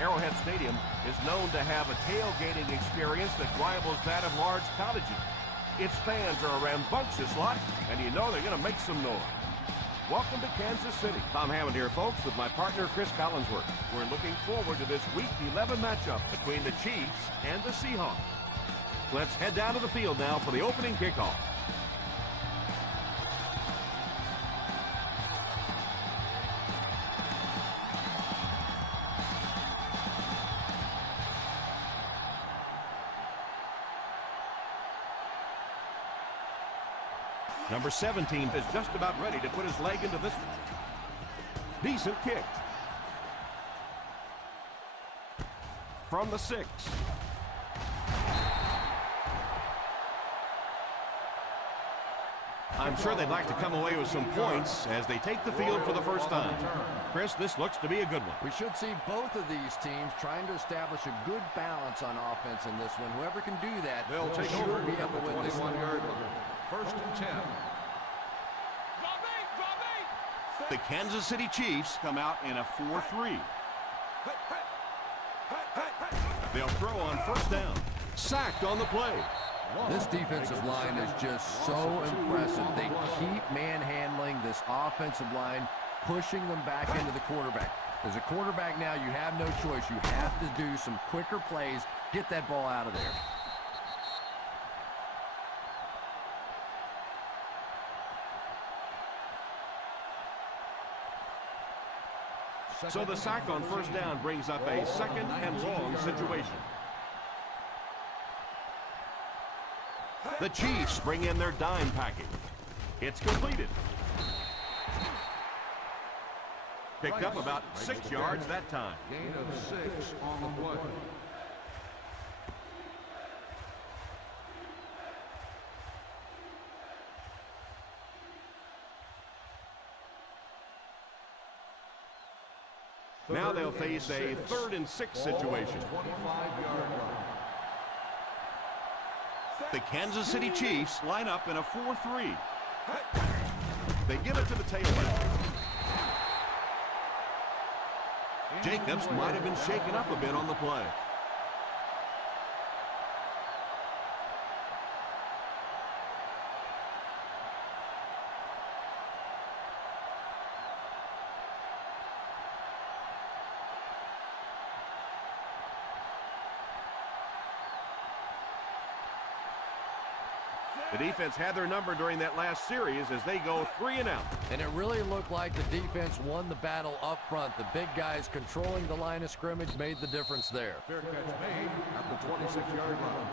Arrowhead Stadium is known to have a tailgating experience that rivals that of large colleges. Its fans are a rambunctious lot, and you know they're going to make some noise. Welcome to Kansas City. Tom Hammond here, folks, with my partner, Chris Collinsworth. We're looking forward to this Week 11 matchup between the Chiefs and the Seahawks. Let's head down to the field now for the opening kickoff. Number 17 is just about ready to put his leg into this one. Decent kick. From the 6. I'm sure they'd like to come away with some points as they take the field for the first time. Chris, this looks to be a good one. We should see both of these teams trying to establish a good balance on offense in this one. Whoever can do that, they'll take over be able to win this one. 21-yard line. First and 10. The Kansas City Chiefs come out in a 4-3. They'll throw on first down. Sacked on the play. This defensive line is just so impressive. They keep manhandling this offensive line, pushing them back into the quarterback. As a quarterback now, you have no choice. You have to do some quicker plays, get that ball out of there. So the sack on first down brings up a second and long situation. The Chiefs bring in their dime package. It's completed. Picked up about 6 yards that time. Gain of 6 on the play. Now they'll face a 3rd and 6 situation. 25-yard line. The Kansas City Chiefs line up in a 4-3. They give it to the tailback. Jacobs might have been shaken up a bit on the play. The defense had their number during that last series as they go 3 and out. And it really looked like the defense won the battle up front. The big guys controlling the line of scrimmage made the difference there. Fair catch made at the 26-yard line.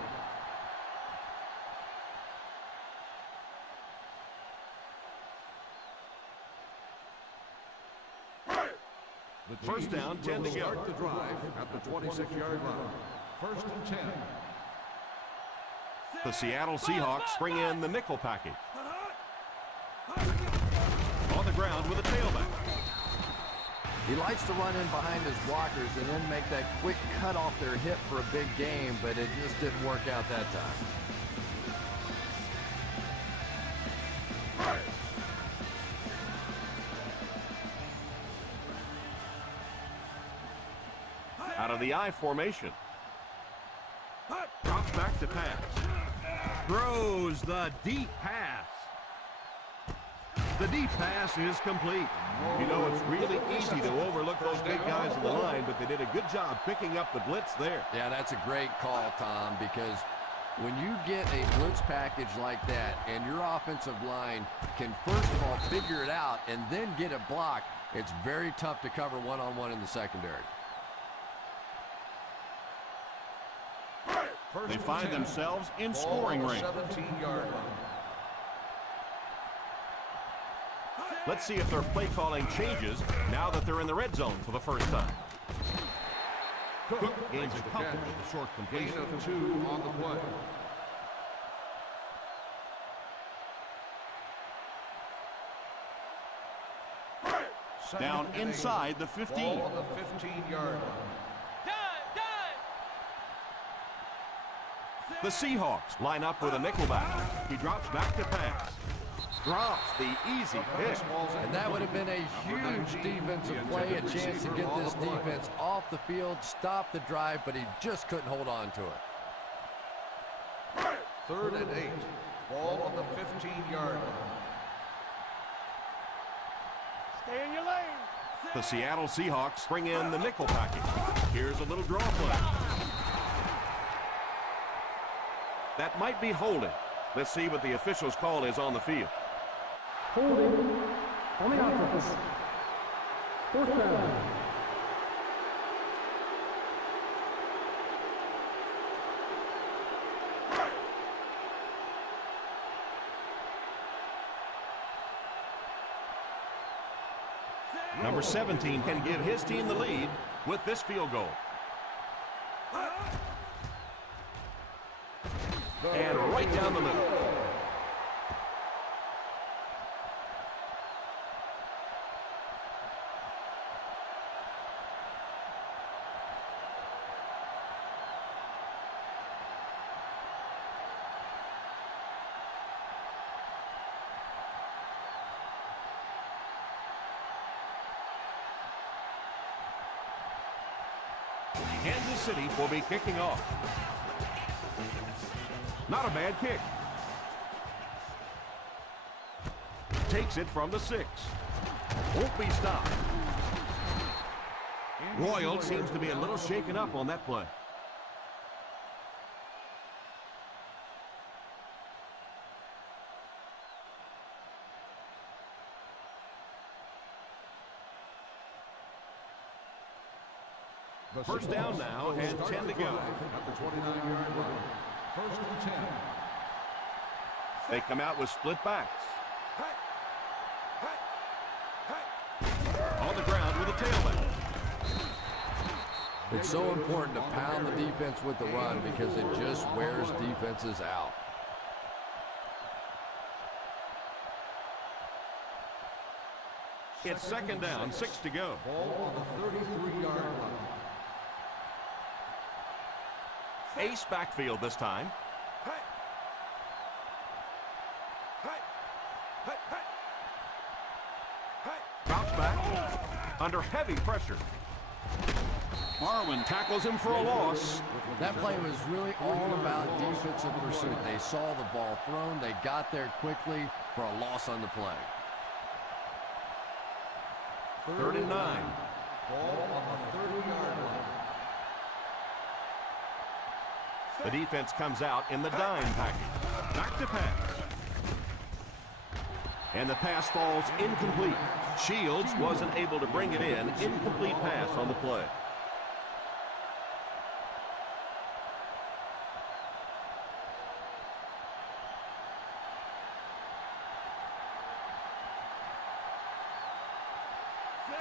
First down, 10 to go. Start the drive at the 26-yard line. First and 10. The Seattle Seahawks bring in the nickel package. On the ground with a tailback. He likes to run in behind his blockers and then make that quick cut off their hip for a big game, but it just didn't work out that time. Out of the I formation. Drops back to pass. Throws the deep pass. The deep pass is complete. You know, it's really easy to overlook those big guys in the line, but they did a good job picking up the blitz there. Yeah, that's a great call, Tom, because when you get a blitz package like that and your offensive line can first of all figure it out and then get a block, It's very tough to cover one-on-one in the secondary. They find themselves in scoring range. 17-yard line. Let's see if their play calling changes now that they're in the red zone for the first time. Cook gains a couple with a short Gain completion. of 2 on the play. Down inside the 15. Ball on the 15-yard line. The Seahawks line up with a nickelback. He drops back to pass. Drops the easy pick. And that would have been a huge defensive play, a chance to get this defense off the field, stop the drive, but he just couldn't hold on to it. 3rd and 8. Ball on the 15-yard line. Stay in your lane. The Seattle Seahawks bring in the nickel package. Here's a little draw play. That might be holding. Let's see what the official's call is on the field. Holding on the offense. 4th down. Number 17 can give his team the lead with this field goal. And right down the middle. Kansas City will be kicking off. Not a bad kick. Takes it from the 6. Won't be stopped. Royal seems to be a little shaken up on that play. First down now and 10 to go. At the 29-yard line. 1st and 10. They come out with split backs. On the ground with a tailback. It's so important to pound the defense with the run because it just wears defenses out. It's 2nd down, 6 to go. Ball on the 33-yard line. Ace backfield this time. Drops back under heavy pressure. Marwin tackles him for a loss. That play was really all about defensive pursuit. They saw the ball thrown. They got there quickly for a loss on the play. 3rd and 9. Ball on the 30-yard line. The defense comes out in the dime package. Back to pass. And the pass falls incomplete. Shields wasn't able to bring it in. Incomplete pass on the play.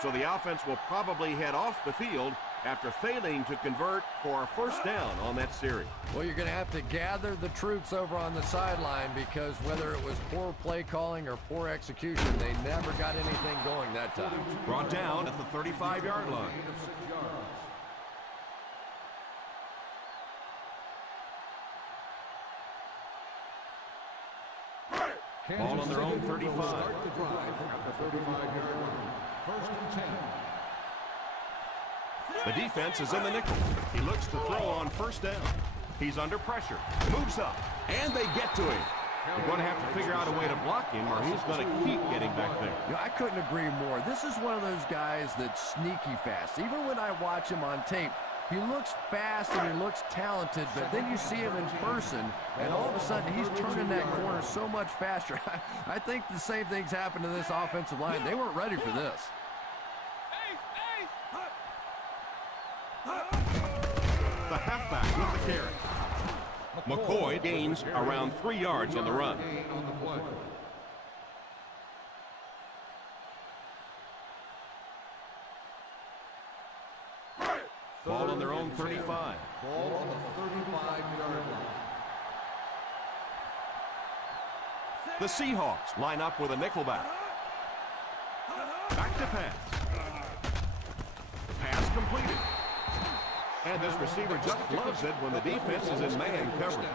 So the offense will probably head off the field after failing to convert for a first down on that series. Well, you're going to have to gather the troops over on the sideline because whether it was poor play calling or poor execution, they never got anything going that time. Brought down at the 35-yard line. Gain of 6 yards. Ball on their own 35. Start the drive at the 35-yard line. 1st and 10. The defense is in the nickel. He looks to throw on first down. He's under pressure. Moves up. And they get to him. They're going to have to figure out a way to block him or he's going to keep getting back there. You know, I couldn't agree more. This is one of those guys that's sneaky fast. Even when I watch him on tape, he looks fast and he looks talented, but then you see him in person, and all of a sudden he's turning that corner so much faster. I think the same thing's happened to this offensive line. They weren't ready for this. The halfback with the carry. McCoy gains around 3 yards on the run. Ball on their own 35. Ball on the 35-yard line. The Seahawks line up with a nickelback. Back to pass. Pass completed. And this receiver just loves it when the defense is in man coverage.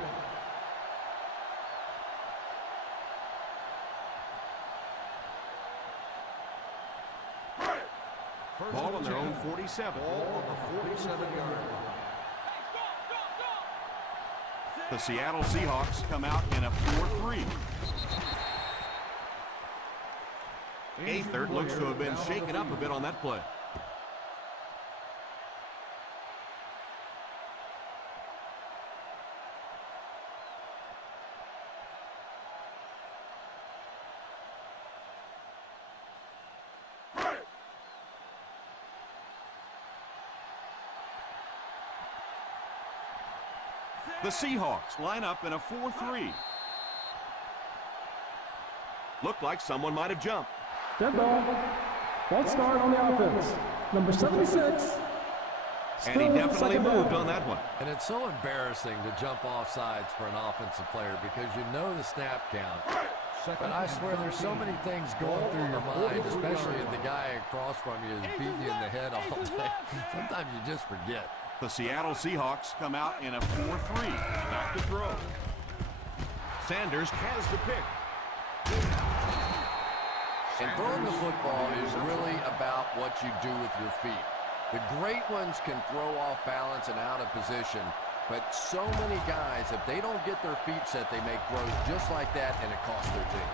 Ball on their own 47. Ball on the 47-yard line. The Seattle Seahawks come out in a 4-3. Athert looks to have been shaken up a bit on that play. The Seahawks line up in a 4-3. Looked like someone might have jumped. Dead ball. Ball start on the offense. Number 76. And he definitely moved on that one. And it's so embarrassing to jump off sides for an offensive player because you know the snap count. But I swear there's so many things going through your mind, especially if the guy across from you is beating you in the head all day. Sometimes you just forget. The Seattle Seahawks come out in a 4-3. Back to throw. Sanders has the pick. And throwing the football is really about what you do with your feet. The great ones can throw off balance and out of position, but so many guys, if they don't get their feet set, they make throws just like that, and it costs their team.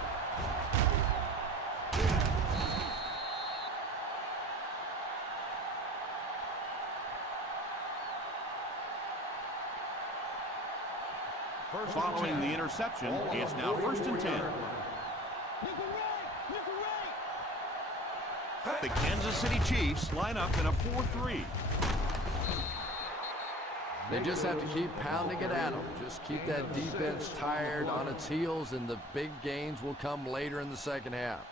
Following the interception, it's now 1st and 10. The Kansas City Chiefs line up in a 4-3. They just have to keep pounding it at them. Just keep that defense tired on its heels, and the big gains will come later in the second half.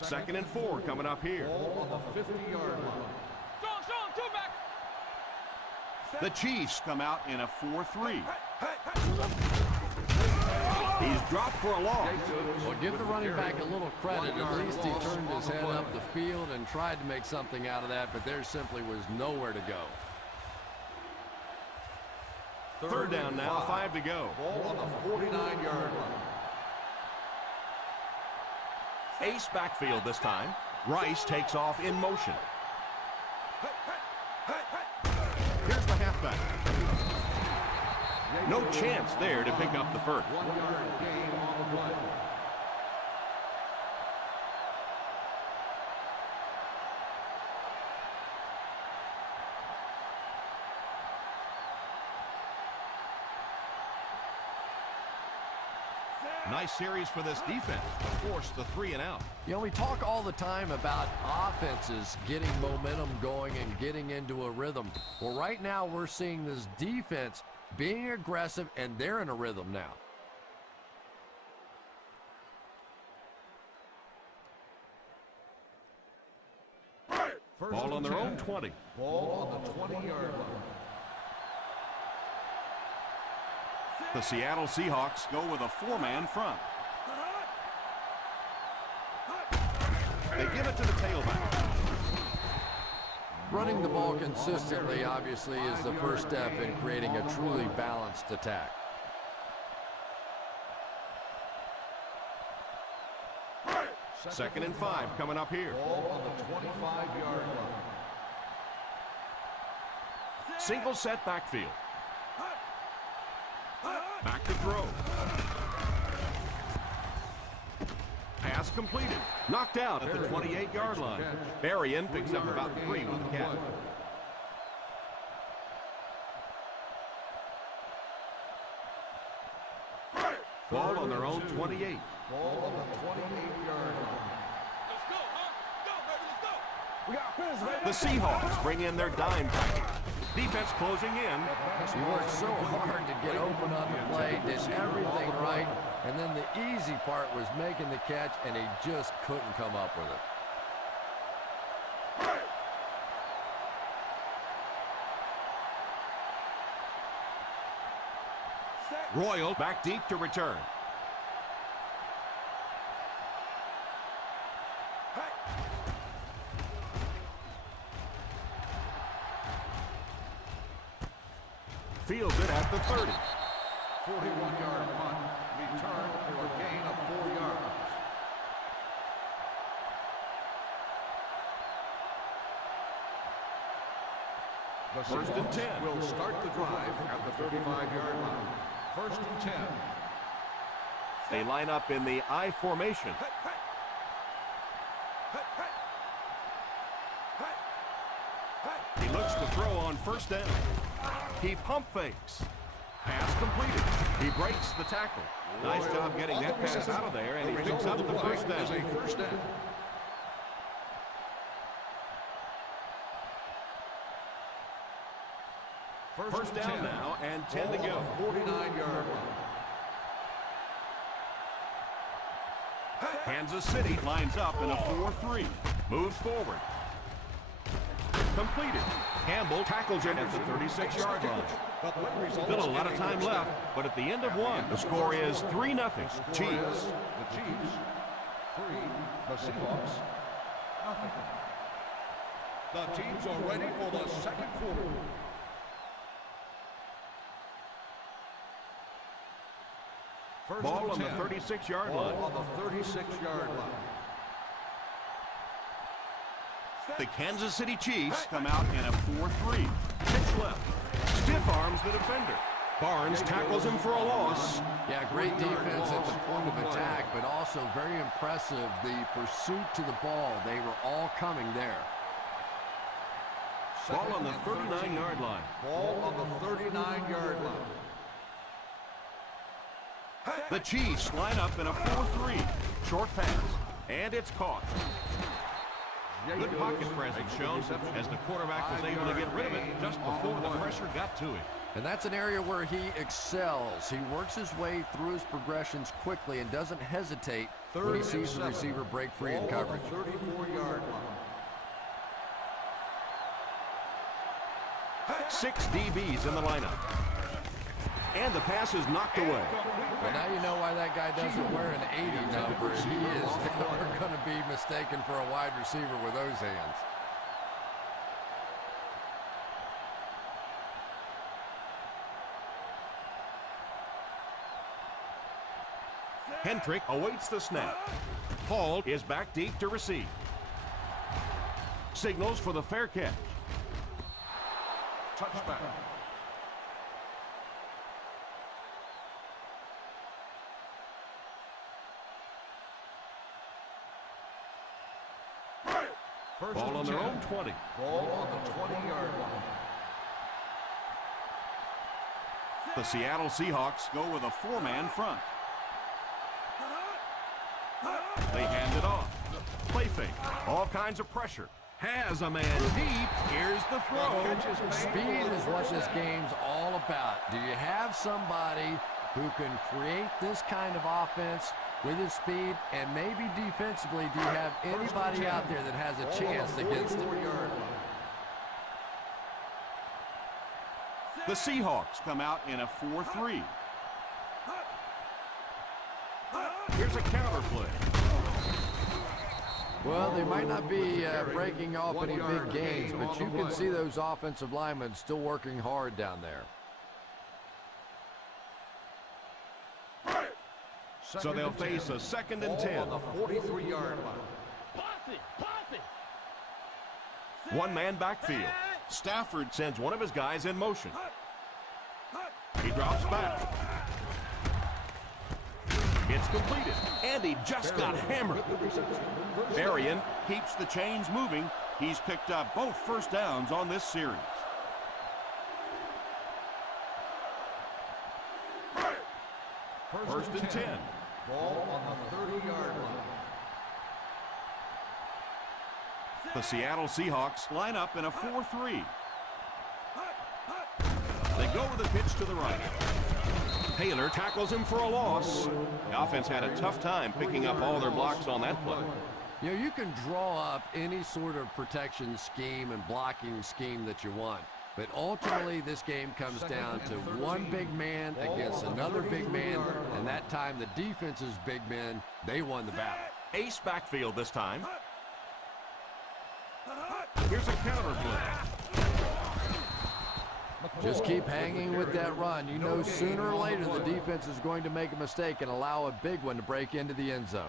2nd and 4 coming up here. Ball on the 50-yard line. The Chiefs come out in a 4-3. He's dropped for a loss. Well, give the running back a little credit. At least he turned his head up the field and tried to make something out of that, but there simply was nowhere to go. 3rd down now, 5 to go. Ball on the 49-yard line. Ace backfield this time. Rice takes off in motion. Here's the halfback. No chance there to pick up the first. 1-yard gain on the play. Nice series for this defense to force the 3 and out. You know, we talk all the time about offenses getting momentum going and getting into a rhythm. Well, right now we're seeing this defense being aggressive, and they're in a rhythm now. Ball on their own 20. Ball on the 20-yard line. The Seattle Seahawks go with a 4-man front. They give it to the tailback. Running the ball consistently, obviously, is the first step in creating a truly balanced attack. Second and 5 coming up here. Ball on the 25-yard line. Single set backfield. Back to throw. Pass completed. Knocked out at the 28-yard line. Berrien picks up about 3 with the catch. Ball on their own 28. Ball on the 28-yard line. The Seahawks bring in their dime package. Defense closing in. He worked so hard to get open on the play, did everything right, and then the easy part was making the catch, and he just couldn't come up with it. Royal back deep to return. Fields it at the 30. 41-yard punt. Return for a gain of 4 yards. The First and 10. Will start the drive at the 35-yard line. First and 10. They line up in the I formation. He looks to throw on first down. He pump fakes. Pass completed. He breaks the tackle. Nice job getting that pass out of there, and he picks up the first down. First down now, and 10 to go. 49-yard line. Kansas City lines up in a 4-3. Moves forward. Completed. Campbell tackles him at the 36-yard line. Still a lot of time left, but at the end of one, the score is 3-0. Chiefs. The Chiefs, 3. The Seahawks, nothing. The teams are ready for the second quarter. Ball on the 36-yard line. On the 36-yard line. The Kansas City Chiefs come out in a 4-3. Pitch left. Stiff arms the defender. Barnes tackles him for a loss. Yeah, great defense at the point of attack, but also very impressive the pursuit to the ball. They were all coming there. Ball on the 39-yard line. Ball on the 39-yard line. The Chiefs line up in a 4-3. Short pass. And it's caught. Good pocket presence shown as the quarterback was able to get rid of it just before the pressure got to him. And that's an area where he excels. He works his way through his progressions quickly and doesn't hesitate when he sees the receiver break free in coverage. 34-yard line. 6 DBs in the lineup. And the pass is knocked away. But now you know why that guy doesn't wear an 80 number. He is never going to be mistaken for a wide receiver with those hands. Hendrick awaits the snap. Hall is back deep to receive. Signals for the fair catch. Touchback. Ball on their own 20. Ball on the 20-yard line. The Seattle Seahawks go with a 4-man front. They hand it off. Play fake. All kinds of pressure. Has a man deep. Here's the throw. Speed is what this game's all about. Do you have somebody who can create this kind of offense with his speed, and maybe defensively, do you have anybody out there that has a chance against him? The Seahawks come out in a 4-3. Here's a counter play. Well, they might not be breaking off any big gains, but you can see those offensive linemen still working hard down there. So they'll face a 2nd and 10. On the 43-yard line. One-man backfield. Stafford sends one of his guys in motion. He drops back. It's completed, and he just got hammered. Berrien keeps the chains moving. He's picked up both first downs on this series. First and 10. Ball on the 30-yard line. The Seattle Seahawks line up in a 4-3. They go with a pitch to the right. Taylor tackles him for a loss. The offense had a tough time picking up all their blocks on that play. You know, you can draw up any sort of protection scheme and blocking scheme that you want. But ultimately, this game comes down to one big man against another big man. And that time, the defense's big men, they won the battle. Ace backfield this time. Here's a counter play. Just keep hanging with that run. You know sooner or later the defense is going to make a mistake and allow a big one to break into the end zone.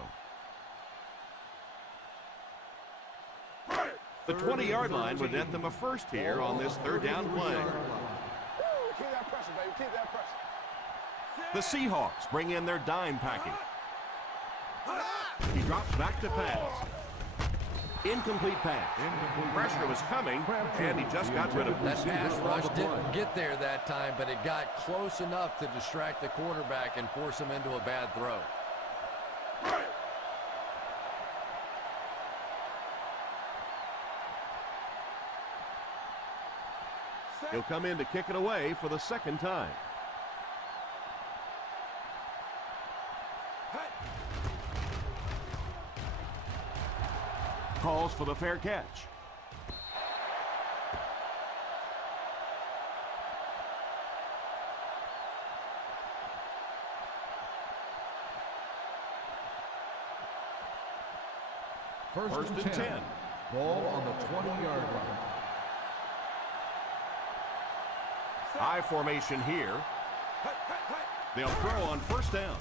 The 20-yard line would net them a first here on this third down play. Keep that pressure, baby. Keep that pressure. The Seahawks bring in their dime package. He drops back to pass. Incomplete pass. Pressure was coming, and he just got rid of it. That pass rush didn't get there that time, but it got close enough to distract the quarterback and force him into a bad throw. He'll come in to kick it away for the second time. Calls for the fair catch. First and 10. Ball on the 20-yard line. High formation here. They'll throw on first down.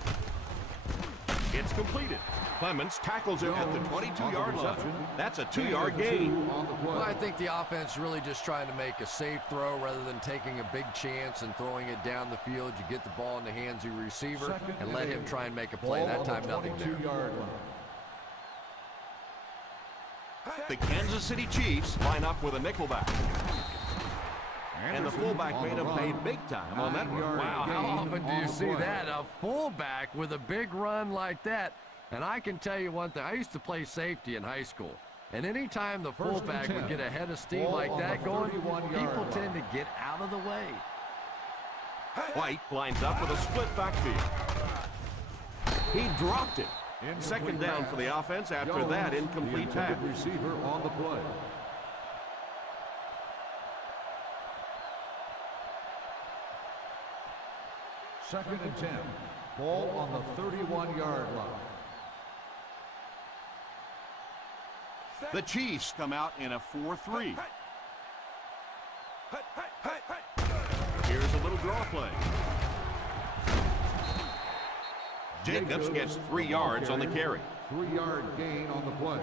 It's completed. Clements tackles him at the 22-yard line. That's a 2-yard gain. Well, I think the offense really just trying to make a safe throw rather than taking a big chance and throwing it down the field. You get the ball in the hands of your receiver and let him try and make a play. That time, nothing there. The Kansas City Chiefs line up with a nickelback. And the fullback made him pay big time on that run. Wow, how often do you see that? A fullback with a big run like that. And I can tell you one thing. I used to play safety in high school. And anytime the fullback would get a head of steam like that going, people tend to get out of the way. White lines up with a split backfield. He dropped it. Second down for the offense after that incomplete pass. Receiver on the play. Second and 10. Ball on the 31-yard line. The Chiefs come out in a 4-3. Here's a little draw play. Jacobs gets 3 yards on the carry. 3-yard gain on the play.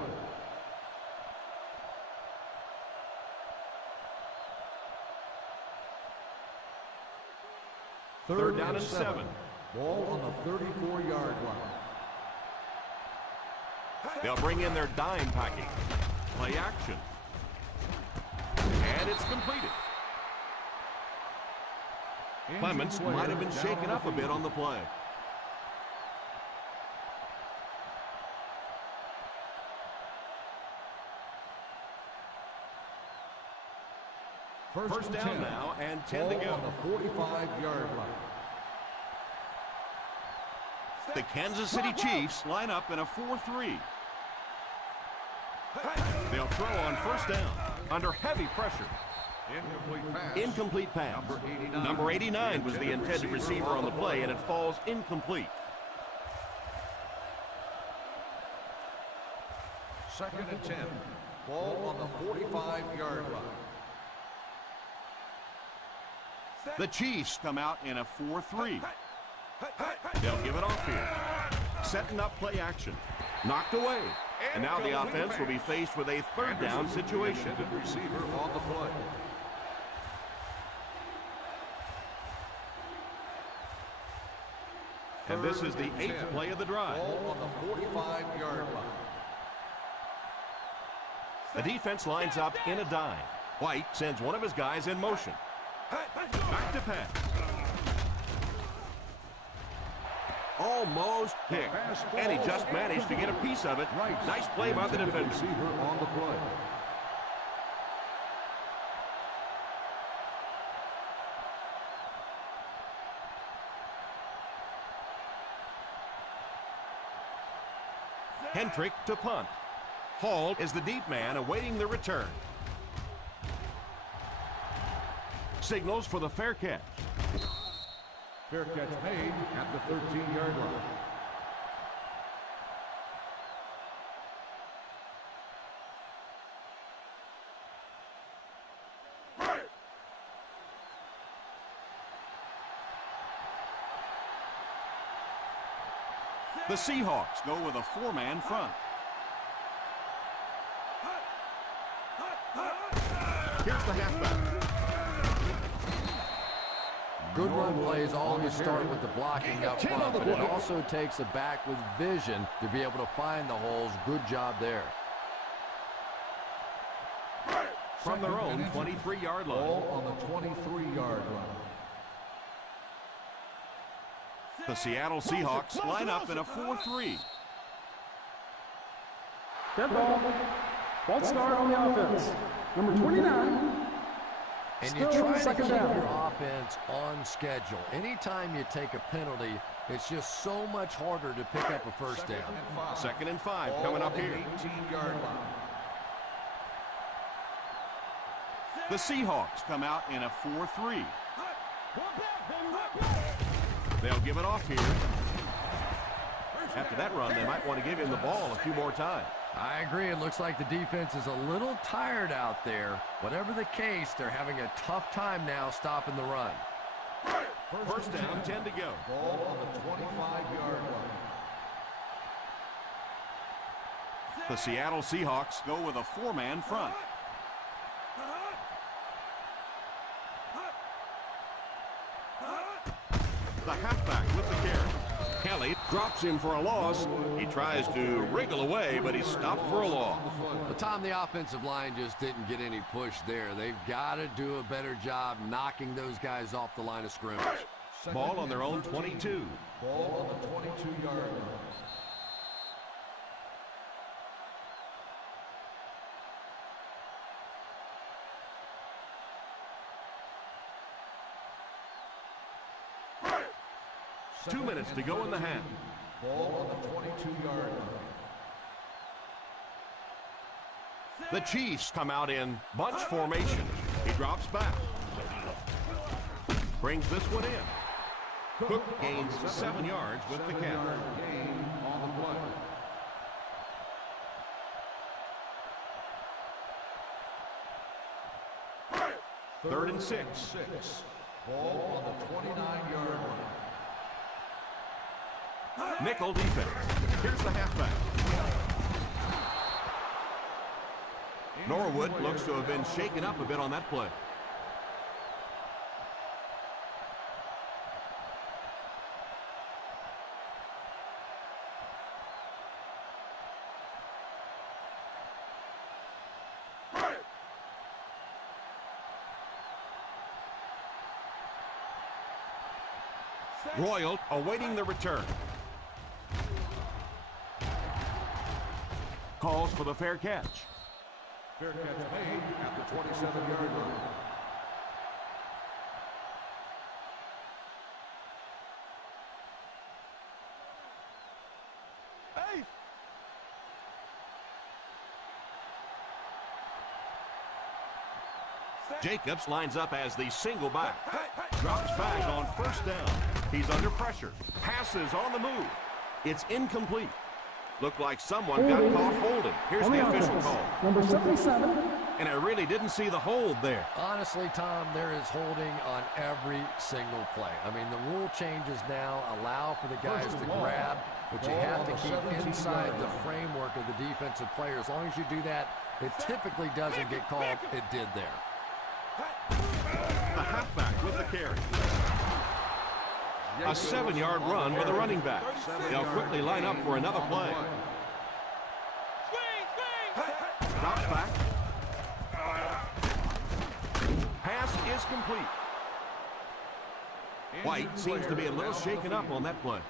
Third down and 7. Ball on the 34-yard line. They'll bring in their dime package. Play action. And it's completed. Clements might have been shaken up a bit on the play. First down now and 10 to go. On the 45-yard line. The Kansas City Chiefs line up in a 4-3. They'll throw on first down under heavy pressure. Incomplete pass. Number 89 was the intended receiver on the play, and it falls incomplete. Second and 10. Ball on the 45-yard line. The Chiefs come out in a 4-3. They'll give it off here. Setting up play action. Knocked away. And now the offense will be faced with a third down situation. Receiver on the play. And this is the 8th play of the drive. Ball on the 45-yard line. The defense lines up in a dime. White sends one of his guys in motion. Back to pass. Almost picked. And he just managed to get a piece of it. Nice play by the defender. Receiver on the play. Hendrick to punt. Hall is the deep man awaiting the return. Signals for the fair catch. Fair catch made at the 13-yard line. The Seahawks go with a four-man front. Here's the halfback. Good run plays always start with the blocking up front, but it also takes a back with vision to be able to find the holes. Good job there. From their own 23-yard line. Ball on the 23-yard line. The Seattle Seahawks line up in a 4-3. Dead ball. False start on the offense. Number 29. And you try to keep your offense on schedule. Anytime you take a penalty, it's just so much harder to pick up a first down. 2nd and 5 coming up here. 18-yard line. The Seahawks come out in a 4-3. They'll give it off here. After that run, they might want to give him the ball a few more times. I agree. It looks like the defense is a little tired out there. Whatever the case, they're having a tough time now stopping the run. First down, 10 to go. Ball on the 25-yard line. The Seattle Seahawks go with a four-man front. The halfback with the carry. Kelly drops him for a loss. He tries to wriggle away, but he's stopped for a loss. The time the offensive line just didn't get any push there. They've got to do a better job knocking those guys off the line of scrimmage. Ball on their own 22. Ball on the 22-yard line. Two minutes to go in the half. Ball on the 22-yard line. The Chiefs come out in bunch formation. He drops back. Brings this one in. Cook gains 7 yards with the catch. Gain on the play. 3rd and 6. Ball on the 29-yard line. Nickel defense. Here's the halfback. Norwood looks to have been shaken up a bit on that play. Royal awaiting the return. Calls for the fair catch. Fair catch made at the 27-yard line. Hey! Jacobs lines up as the single back. Drops back on first down. He's under pressure. Passes on the move. It's incomplete. Looked like someone got caught holding. Here's the official call. Number 77. And I really didn't see the hold there. Honestly, Tom, there is holding on every single play. I mean, the rule changes now allow for the guys to grab, but you have to keep inside the framework of the defensive player. As long as you do that, it typically doesn't get called. It did there. The halfback with the carry. A 7-yard run with a running back. They'll quickly line up for another play. Drops back. Pass is complete. White seems to be a little shaken up on that play.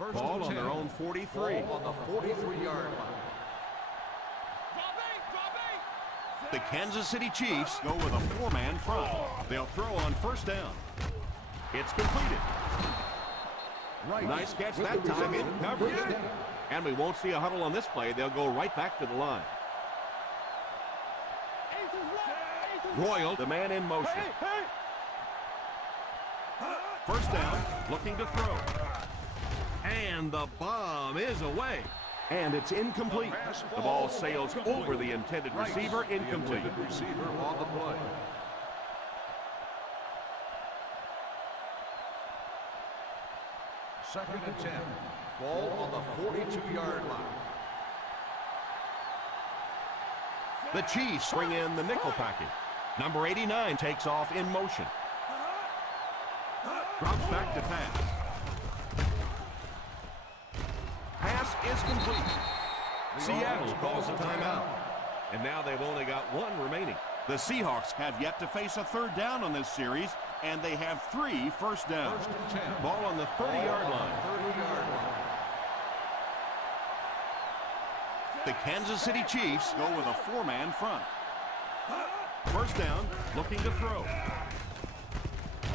First Ball and on 10. their own 43. Ball on the 43-yard line. The Kansas City Chiefs go with a four-man front. They'll throw on first down. It's completed. Nice catch that time in coverage. And we won't see a huddle on this play. They'll go right back to the line. Royal, the man in motion. First down, looking to throw. And the bomb is away. And it's incomplete. The ball sails over the intended receiver, incomplete. Receiver on the play. Second and 10. Ball on the 42-yard line. The Chiefs bring in the nickel package. Number 89 takes off in motion. Drops back to pass. Pass is complete. Seattle calls a timeout. And now they've only got one remaining. The Seahawks have yet to face a third down on this series, and they have 3 first downs. Ball on the 30-yard line. The Kansas City Chiefs go with a four-man front. First down, looking to throw.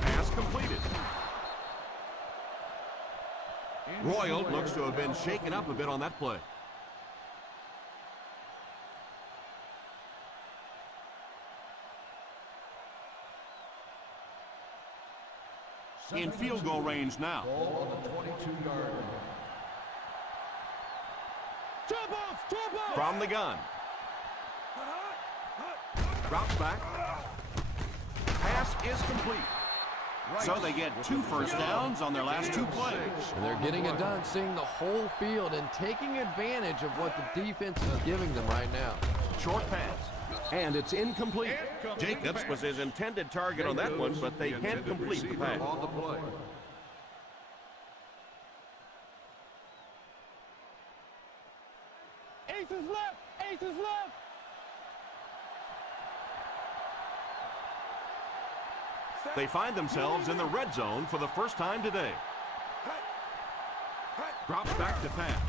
Pass completed. Royal looks to have been shaken up a bit on that play. In field goal range now. Ball on the 22-yard line. From the gun. Drops back. Pass is complete. So they get 2 first downs on their last 2 plays. And they're getting it done, seeing the whole field and taking advantage of what the defense is giving them right now. Short pass. And it's incomplete. Jacobs was his intended target on that one, but they can't complete the pass. On the play. Aces left! Aces left! They find themselves in the red zone for the first time today. Drops back to pass.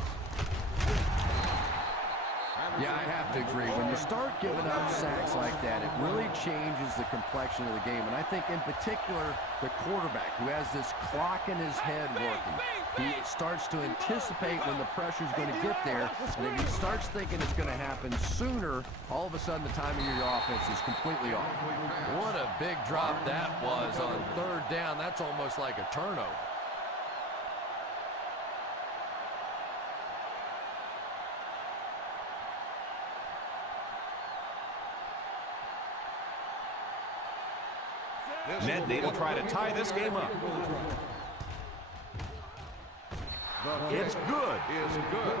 Yeah, I have to agree. When you start giving up sacks like that, it really changes the complexion of the game. And I think in particular, the quarterback who has this clock in his head working, he starts to anticipate when the pressure's going to get there. And if he starts thinking it's going to happen sooner, all of a sudden the timing of your offense is completely off. What a big drop that was on third down. That's almost like a turnover. Nedney will try to tie this game up. It's good. Is good.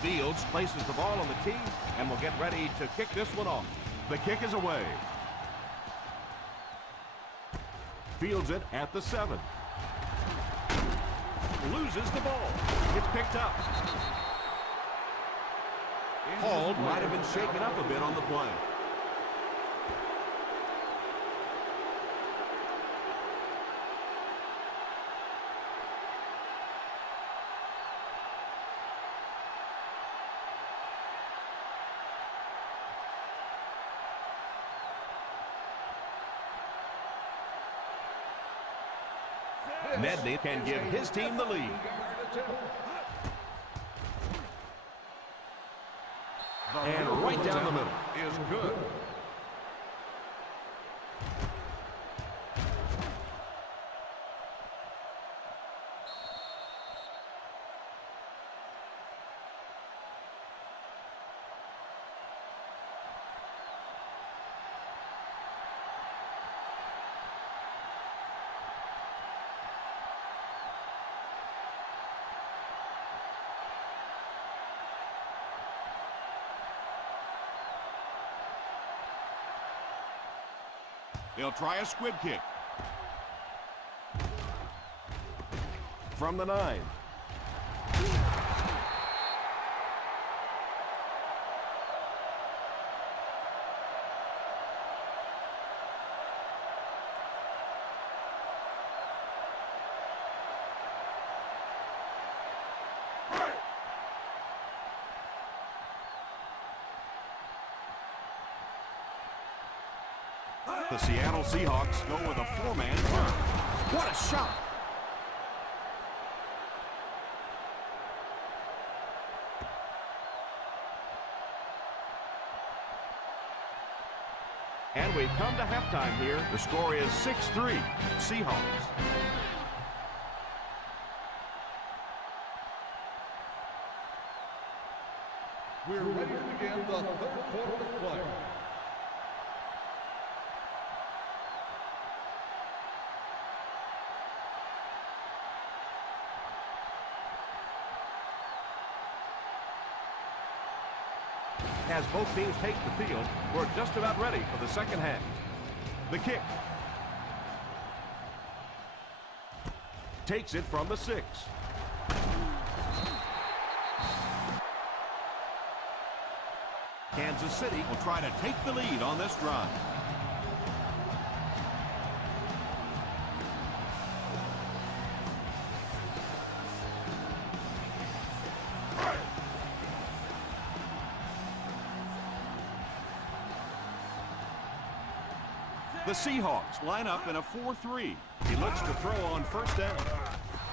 Fields places the ball on the tee and will get ready to kick this one off. The kick is away. Fields it at the 7. Loses the ball. It's picked up. Hall might have been shaken up a bit on the play. Nedney can give his team the lead. And right down the middle. Is good. They'll try a squib kick. from the 9. The Seattle Seahawks go with a 4-man front. What a shot! And we've come to halftime here. The score is 6-3, Seahawks. We're ready to begin the third quarter of play. As both teams take the field, we're just about ready for the second half. The kick. Takes it from the 6. Kansas City will try to take the lead on this drive. The Seahawks line up in a 4-3. He looks to throw on first down.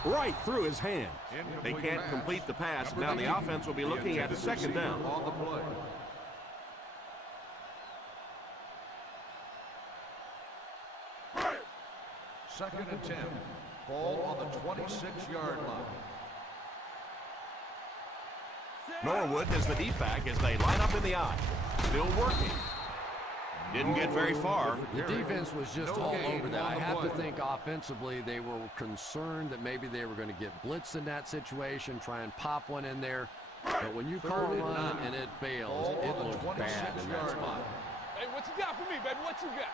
Right through his hand. They can't complete the pass. Now the offense will be looking at second down. On the play. Second and 10. Ball on the 26-yard line. Norwood has the deep back as they line up in the I. Still working. Didn't get very far. The defense was just all over that. I have to think offensively they were concerned that maybe they were going to get blitzed in that situation, try and pop one in there. But when you call a run and it fails, it looks bad in that spot. Hey, what you got for me, baby? What you got?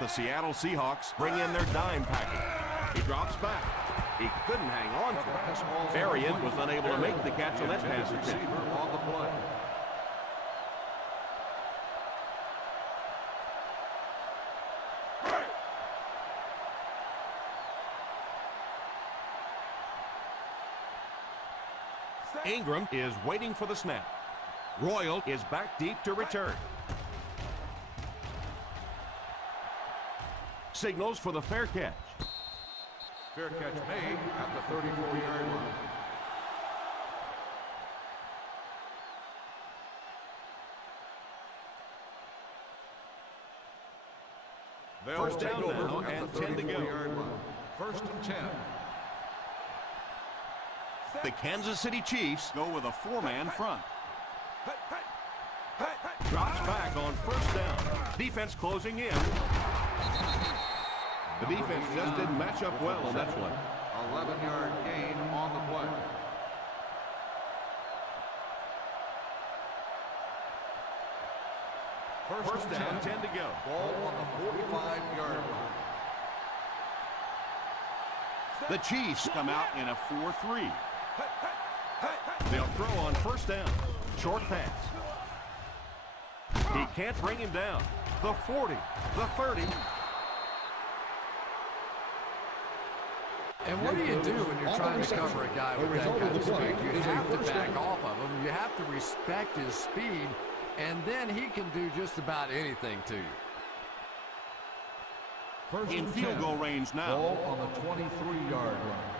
The Seattle Seahawks bring in their dime package. He drops back. He couldn't hang on to it. Varian was unable to make the catch on that pass attempt. On the play. Ingram is waiting for the snap. Royal is back deep to return. Signals for the fair catch. Fair catch made at the 34-yard line. First down now and 10 to go. First and 10. The Kansas City Chiefs go with a 4-man front. Drops back on first down. Defense closing in. The defense just didn't match up well on that one. 11-yard gain on the play. First down, 10 to go. Ball on the 45-yard line. The Chiefs come out in a 4-3. They'll throw on first down. Short pass. He can't bring him down. The 40, the 30. And what do you do when you're trying to cover a guy with that kind of speed? You have to back off of him. You have to respect his speed, and then he can do just about anything to you. In field goal range now. Ball on the 23-yard line.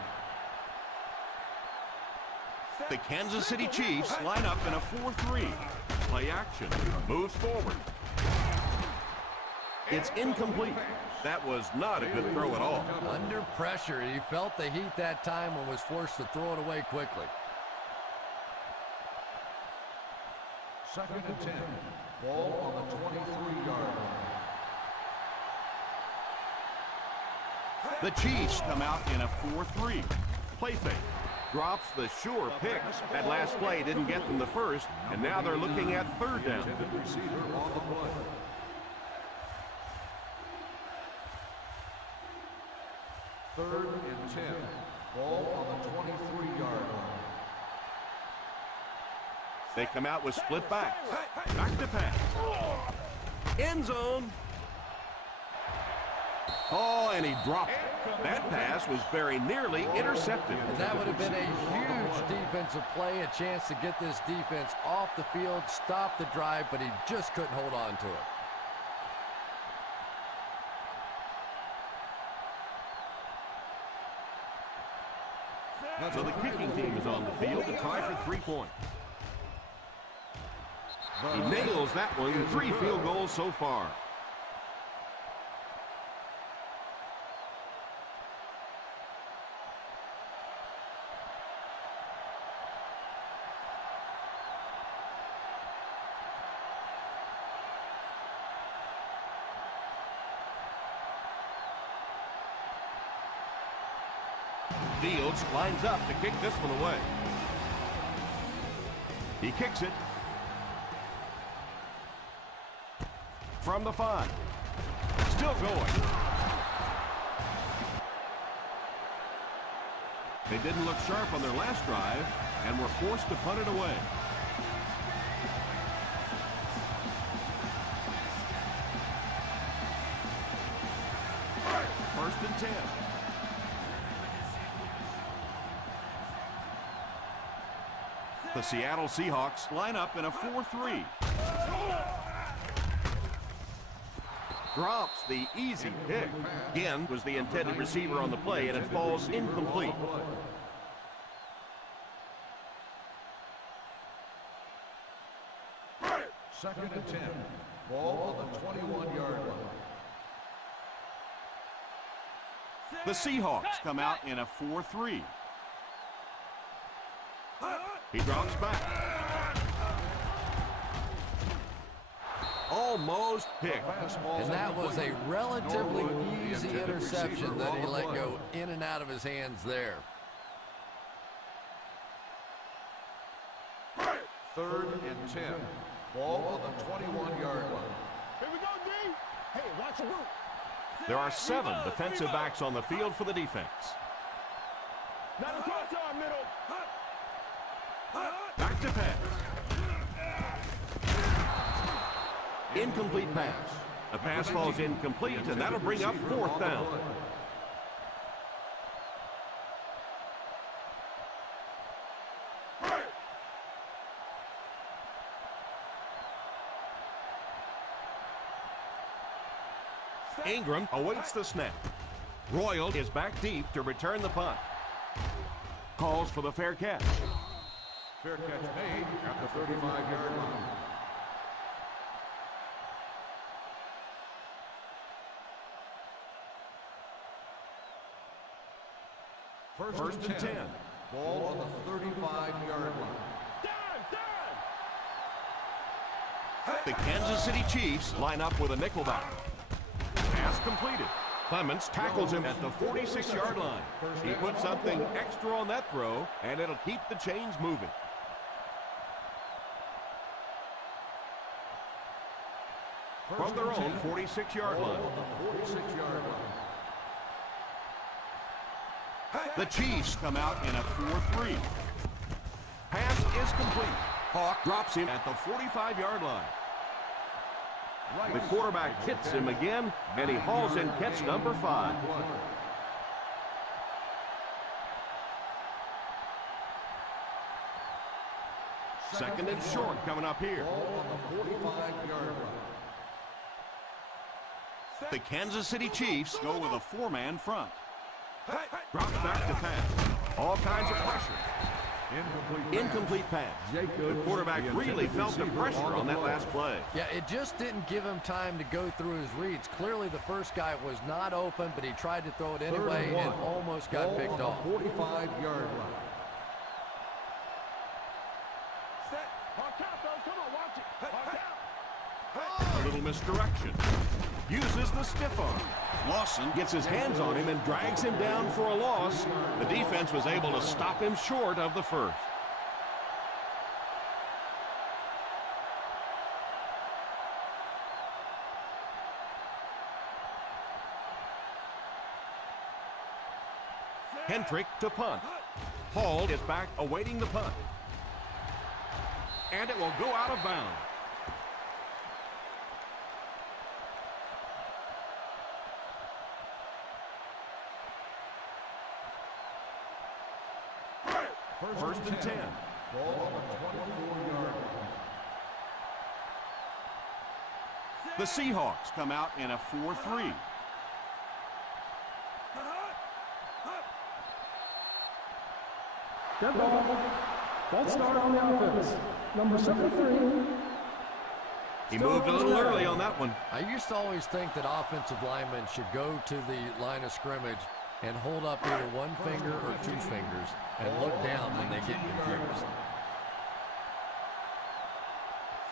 The Kansas City Chiefs line up in a 4-3. Play action. Moves forward. It's incomplete. That was not a good throw at all. Under pressure, he felt the heat that time and was forced to throw it away quickly. Second and 10. Ball on the 23-yard line. The Chiefs come out in a 4-3. Play fake. Drops the sure pick. That last play didn't get them the first, and now they're looking at third down. Receiver on the play. Third and 10. Ball on They come out with split back. Back to pass. End zone. Oh, and he dropped it. That pass was very nearly intercepted. And that would have been a huge defensive play, a chance to get this defense off the field, stop the drive, but he just couldn't hold on to it. So the kicking team is on the field to try for 3 points. He nails that one. 3 field goals so far. Fields lines up to kick this one away. He kicks it. From the 5. Still going. They didn't look sharp on their last drive and were forced to punt it away. First and 10. The Seattle Seahawks line up in a 4-3. Drops the easy pick. Again was the intended receiver on the play, and it falls incomplete. Second and 10. Ball on the 21-yard line. The Seahawks come out in a 4-3. He drops back. Almost picked. And that was a relatively easy interception that he let go in and out of his hands there. Third and 10. Ball on the 21-yard line. Here we go, D. Hey, watch your route. There are 7 defensive backs on the field for the defense. Now the cross our middle. Back to pass. Incomplete pass. The pass falls incomplete, and that'll bring up 4th down. Ingram awaits the snap. Royal is back deep to return the punt. Calls for the fair catch. Fair catch made at the 35-yard line. First and 10. Ball on the 35-yard line. The Kansas City Chiefs line up with a nickelback. Pass completed. Clements tackles him at the 46-yard line. He put something extra on that throw, and it'll keep the chains moving. From their own 46-yard line. The Chiefs come out in a 4-3. Pass is complete. Hawk drops him at the 45-yard line. The quarterback hits him again, and he hauls in catch number 5. Second and short coming up here. The Kansas City Chiefs go with a 4-man front. Drops back to pass. All kinds of pressure. Incomplete pass. The quarterback really felt the pressure on that last play. Yeah, it just didn't give him time to go through his reads. Clearly the first guy was not open, but he tried to throw it anyway and almost got picked off. 45-yard line. Set. Hard count, fellas. Come on, watch it. Hard count. A little misdirection. Uses the stiff arm. Lawson gets his hands on him and drags him down for a loss. The defense was able to stop him short of the first. Hentrick to punt. Hall is back awaiting the punt. and it will go out of bounds. First and 10. Ball on the 24-yard line. The Seahawks come out in a 4-3. Dead ball. False start on the offense. Number 73. He moved a little early on that one. I used to always think that offensive linemen should go to the line of scrimmage and hold up either one finger or two fingers and look down when they get confused.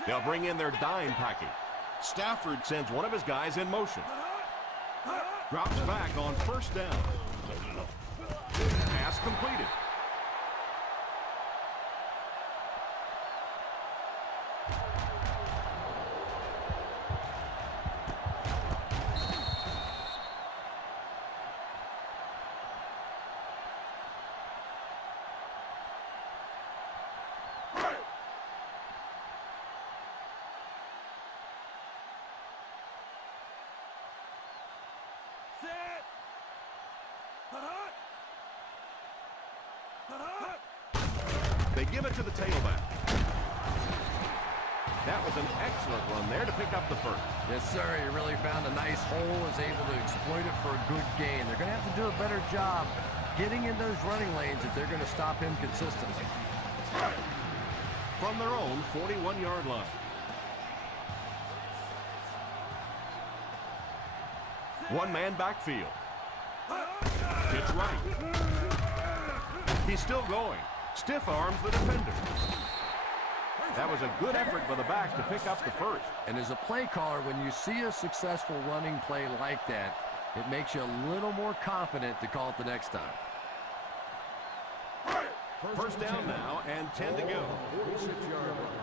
They'll bring in their dime package. Stafford sends one of his guys in motion. Drops back on first down. Pass completed. They give it to the tailback. That was an excellent run there to pick up the first. Yes, sir. He really found a nice hole, was able to exploit it for a good gain. They're going to have to do a better job getting in those running lanes if they're going to stop him consistently. From their own 41-yard line. One-man backfield. It's right. He's still going. Stiff arms the defender. That was a good effort by the back to pick up the first. And as a play caller, when you see a successful running play like that, it makes you a little more confident to call it the next time. First down now and 10 to go. 46-yard line.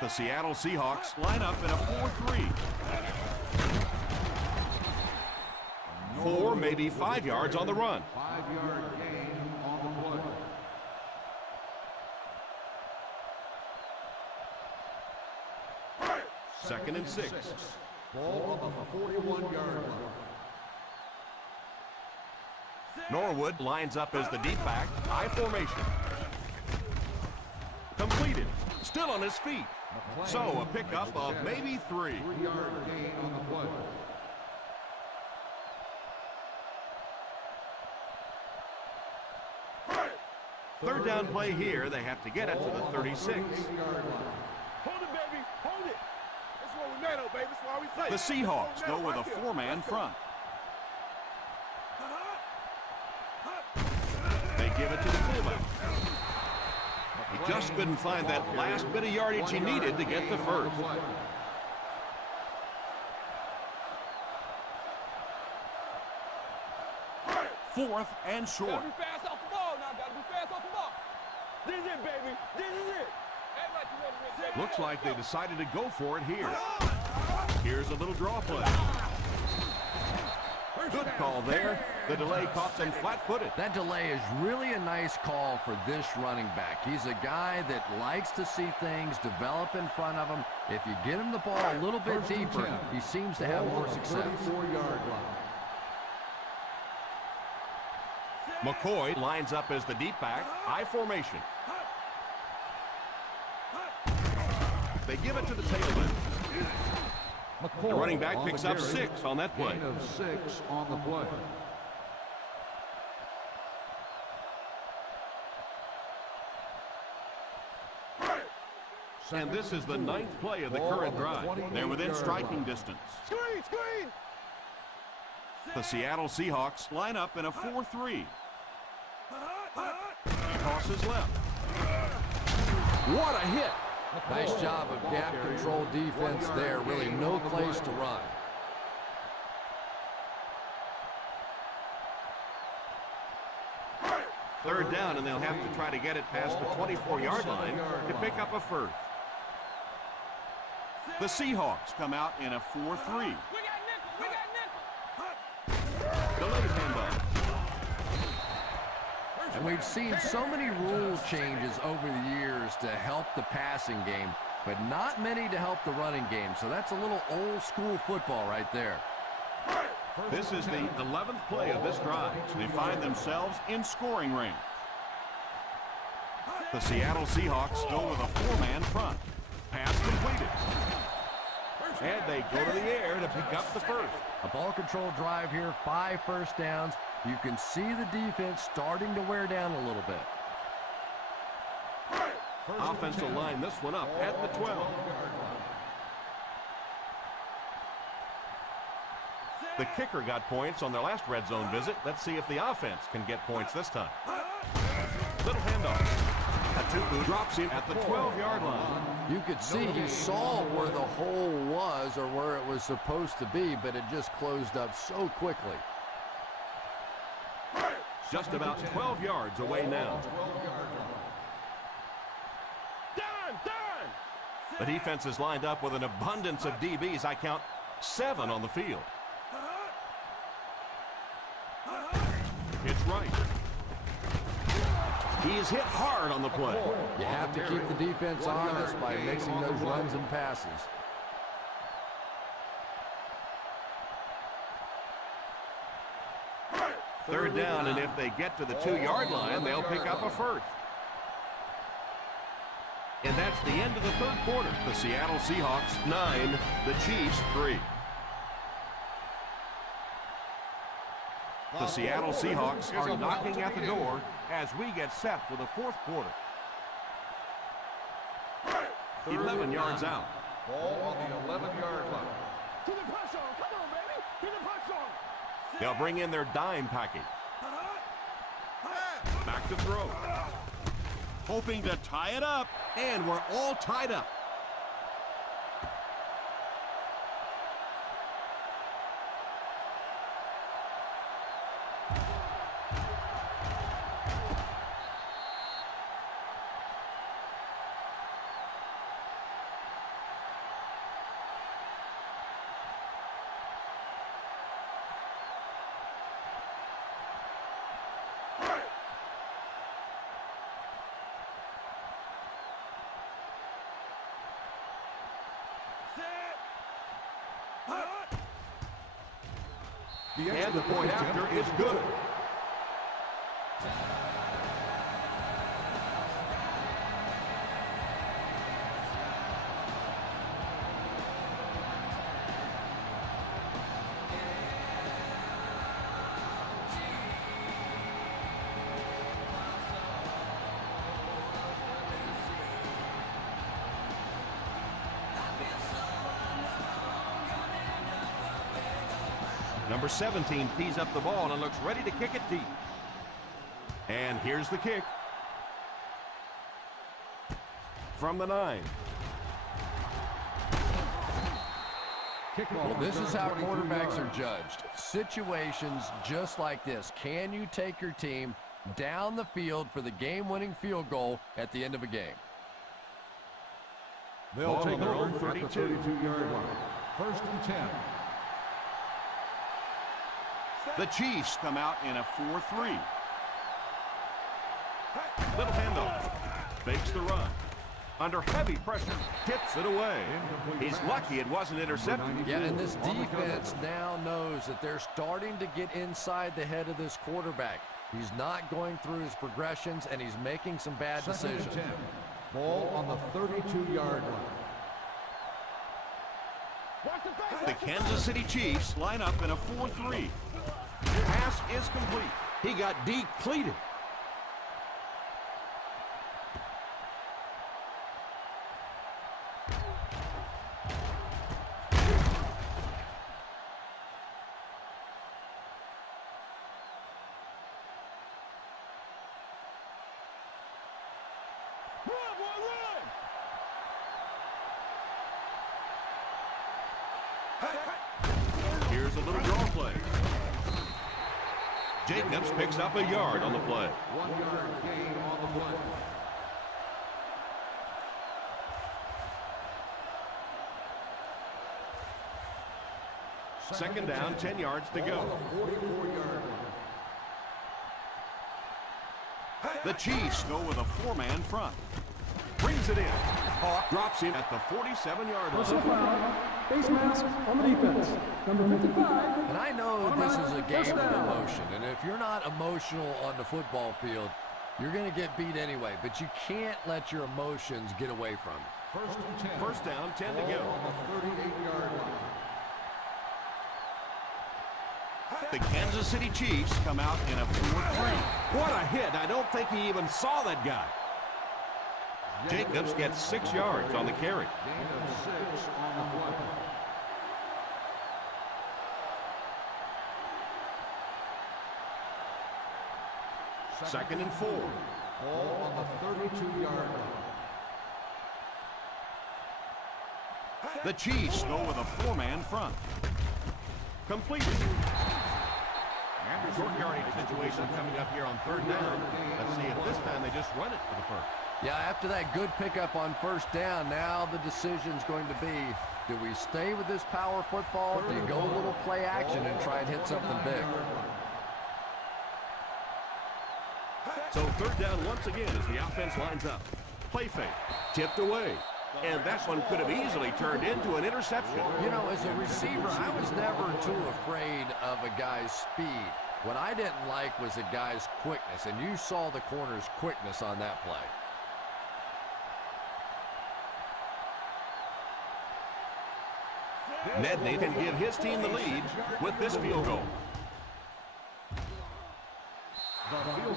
The Seattle Seahawks line up in a 4-3. 4, maybe 5 yards on the run. 5-yard gain on the play. Second and 6. Ball on the 41-yard line. Norwood lines up as the deep back. I formation. Completed. Still on his feet. So a pickup of maybe 3. 3-yard gain on the play. Third down play here. They have to get it to the 36. 38-yard line. Hold it, baby. Hold it. That's what we made of, baby. That's why we say. The Seahawks go with a 4-man front. They give it to the fullback. He just couldn't find that last bit of yardage he needed to get the first. Fourth and short. Gotta be fast off the ball now. Gotta be fast off the ball. This is it, baby. This is it. Act like you ready to win. Looks like they decided to go for it here. Here's a little draw play. Good call there. The delay caught them flat-footed. That delay is really a nice call for this running back. He's a guy that likes to see things develop in front of him. If you get him the ball a little bit deeper, he seems to have more success. 34-yard line. McCoy lines up as the deep back. I formation. They give it to the tailback. The running back picks up 6 on that play. Gain of 6 on the play. And this is the 9th play of the current drive. They're within striking distance. Screen, screen. The Seattle Seahawks line up in a 4-3. Tosses left. What a hit! Nice job of gap control defense there. Really no place to run. Third down, and they'll have to try to get it past the 24-yard line to pick up a first. The Seahawks come out in a 4-3. We got nickel. We got nickel. Delayed handoff. And we've seen so many rule changes over the years to help the passing game, but not many to help the running game. So that's a little old school football right there. This is the 11th play of this drive. They find themselves in scoring range. The Seattle Seahawks go with a 4-man front. Pass completed. And they go to the air to pick up the first. A ball control drive here, 5 first downs. You can see the defense starting to wear down a little bit. Offense will line this one up at the 12. The kicker got points on their last red zone visit. Let's see if the offense can get points this time. Little handoff. Atuku drops him at the 12-yard line. You could see he saw where the hole was or where it was supposed to be, but it just closed up so quickly. Just about 12 yards away now. The defense is lined up with an abundance of DBs. I count 7 on the field. It's right. He is hit hard on the play. You have to keep the defense honest by mixing those runs and passes. Third down, and if they get to the 2-yard line, they'll pick up a first. And that's the end of the third quarter. The Seattle Seahawks 9, the Chiefs 3. The Seattle Seahawks are knocking at the door as we get set for the fourth quarter. 11 yards out. Ball on the 11-yard line. To the press zone. Come on, baby. To the press zone. They'll bring in their dime package. Back to throw. Hoping to tie it up, and we're all tied up. And the point after is good. Number 17 tees up the ball and looks ready to kick it deep. And here's the kick. From the 9. Well, this is how quarterbacks are judged. Situations just like this. Can you take your team down the field for the game-winning field goal at the end of a game? They'll take their own 32-yard line. First and 10. The Chiefs come out in a 4-3. Little handoff. Fakes the run. Under heavy pressure, tips it away. He's lucky it wasn't intercepted. Yeah, and this defense now knows that they're starting to get inside the head of this quarterback. He's not going through his progressions, and he's making some bad decisions. Ball on the 32-yard line. The Kansas City Chiefs line up in a 4-3. Pass is complete. He got depleted. Here's a little draw play. Jacobs picks up a yard on the play. 1-yard gain on the play. Second down, 10 yards to go. 44-yard line. The Chiefs go with a four-man front. Brings it in. Hawk drops in at the 47-yard Personal line. foul. Face mask on the defense. Number 55. And I know this is a game of emotion, and if you're not emotional on the football field, you're going to get beat anyway, but you can't let your emotions get away from you. First down, 10 to go. On the 38-yard line. The Kansas City Chiefs come out in a 4-3. What a hit. I don't think he even saw that guy. Jacobs gets 6 yards on the carry. Gain of 6 on the play. Second and 4. Ball on the 32-yard line. The Chiefs go with a four-man front. Completed. And a short yardage situation coming up here on third down. Let's see if this time they just run it for the first. Yeah, after that good pickup on first down, now the decision's going to be, do we stay with this power football? Do you go a little play action and try and hit something big? So third down once again as the offense lines up. Play fake. Tipped away. And that one could have easily turned into an interception. You know, as a receiver, I was never too afraid of a guy's speed. What I didn't like was a guy's quickness, and you saw the corner's quickness on that play. Nedney can give his team the lead with this field goal.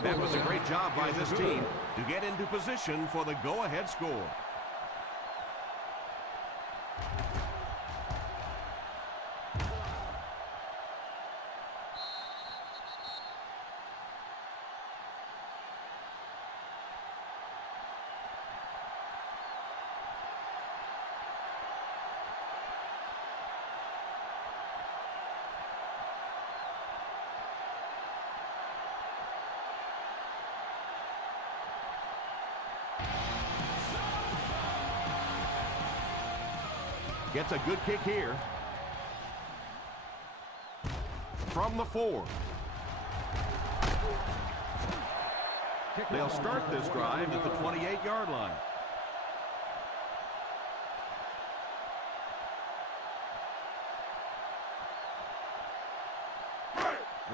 That was a great job by this team to get into position for the go-ahead score. Gets a good kick here. From the 4. They'll start this drive at the 28-yard line.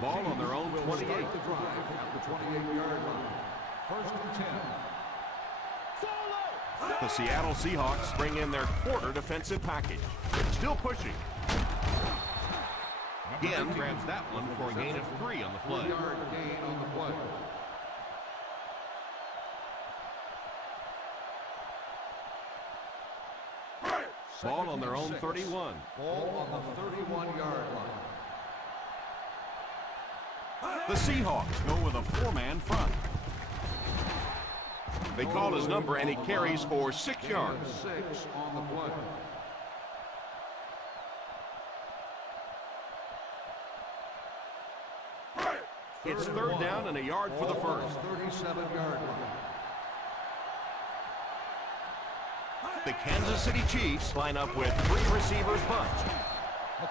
Ball on their own 28. The drive at the 28-yard line. First and 10. The Seattle Seahawks bring in their quarter defensive package. Still pushing. Again, grabs that one for a gain of 3 on the play. 3-yard gain on the play. Ball on their own 31. Ball on the 31-yard line. The Seahawks go with a four-man front. They call his number, and he carries for 6 yards. 6 on the play. It's third down and a yard for the first. 37-yard line. The Kansas City Chiefs line up with 3 receivers bunched.